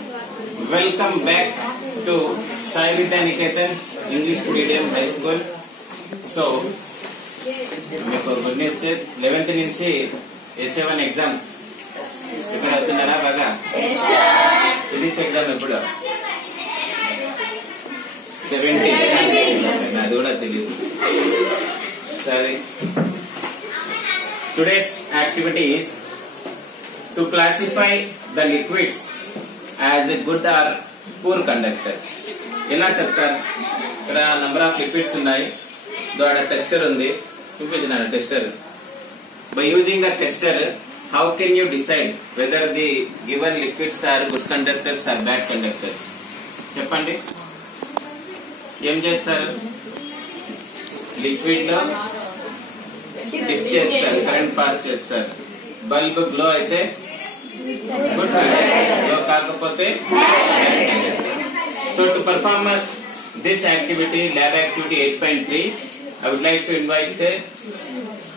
Welcome back to Sai Vidya Niketan English Medium High School. So, మీకు good news 11th నుంచి A7 exams prepare అవుతున్నారా బాగా? Physics exam ఎప్పుడు? 17. అది కూడా తెలియదు. సరే, today's activity is to classify the liquids as a good or poor conductors. ఎలా చెప్తారు? ఇక్కడ నంబర్ ఆఫ్ లిక్విడ్స్ ఉన్నాయి. ద్వారా టెస్టర్ ఉంది, చూపించినాడు tester. By using the tester, how can you decide whether the given liquids are good conductors or bad conductors? చెప్పండి. ఏం చేస్తారు? లిక్విడ్ లో డిప్ చేస్తారు, కరెంట్ పాస్ చేస్తారు. బల్బ్ గ్లో అయితే గుడ్ కండక్టర్, గ్లో కాకపోతే bad conductor. So to perform this activity, lab activity 8.3, I would like to invite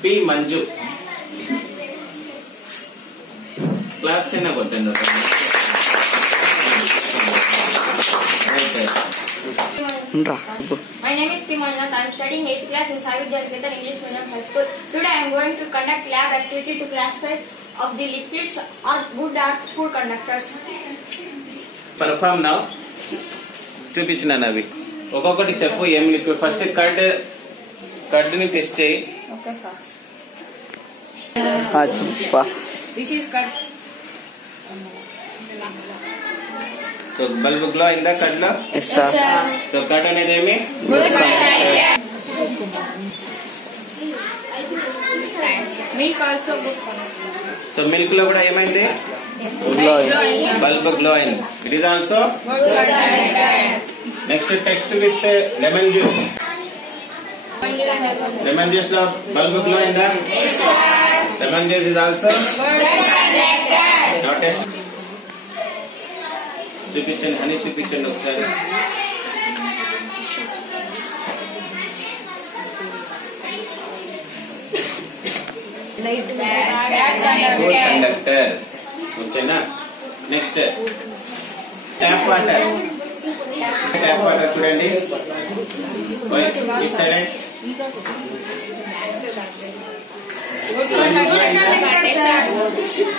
P. Manju. Claps in a button. My name is P. Manju. I am studying 8th class in Sai Vidya Niketan English Medium High School. Today I am going to conduct lab activity to classify of the liquids are good or poor conductors. Perform now. చూపించినాను అవి ఒక్కొక్కటి చెప్పు. ఏం liquid? First curd ని టెస్ట్ చేయి. Okay sir. This is curd. So bulb glow అయిందా కర్డ్ లో? Yes sir. So curd అనేది ఏమి? Good conductor. Milk also good conductor. So milk లో కూడా ఏమైంది? Glowing. బల్బ్ గ్లో అయింది. It is also Good conductor. Next test with lemon juice. Lemon juice లో bulb glow అయిందా? Yes sir. Lemon juice is also Good conductor. Now test. చూపించండి, honey చూపించండి ఒకసారి. Good conductor. ఓకేనా? Next tap water. Tap water చూడండి. Good conductor.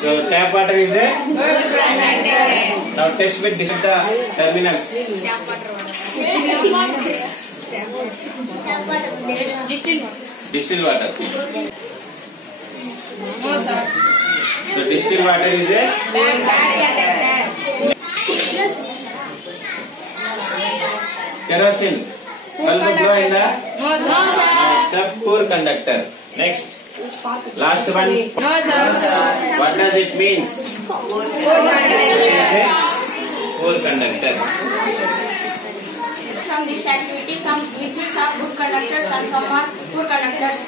So tap water is a Good conductor. now test with the terminals. Distilled water. No sir. So distilled water is a Bad conductor. kerosene. Bulb glow in the No sir. it's a poor conductor. Next, last one. No sir. What does it means? Good conductor. Poor conductor. From this activity, some liquids are good conductors and some are poor conductors.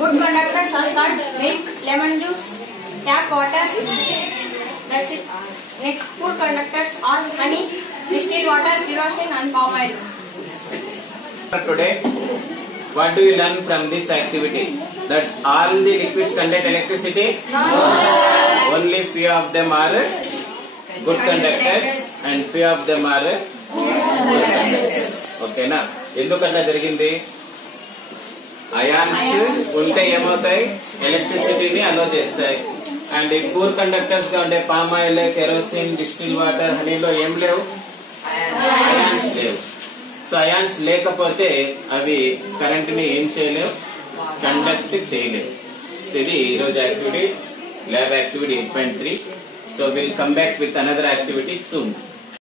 Good conductors are curd, milk, lemon juice, tap water. That's it. Next, poor conductors are honey, distilled water, kerosene and palm oil. Today, what do you learn from this activity? That's all the liquids contain electricity? No. Only few of them are good conductors and few of them are poor conductors. ఓకేనా? ఎందుకట్లా జరిగింది? అయాన్స్ ఉంటే ఏమవుతాయి? ఎలక్ట్రిసిటీని అలో చేస్తాయి. అండ్ ఈ poor conductors గా ఉండే palm oil, kerosene, distil water, హనీలో ఏం లేవు? అయాన్స్ లేవు. సో అయాన్స్ లేకపోతే అవి కరెంట్ ని ఏం చేయలేవు? కండక్ట్ చేయలేవు. ఇది ఈరోజు activity, lab activity 8.3. So will come back with another activity soon.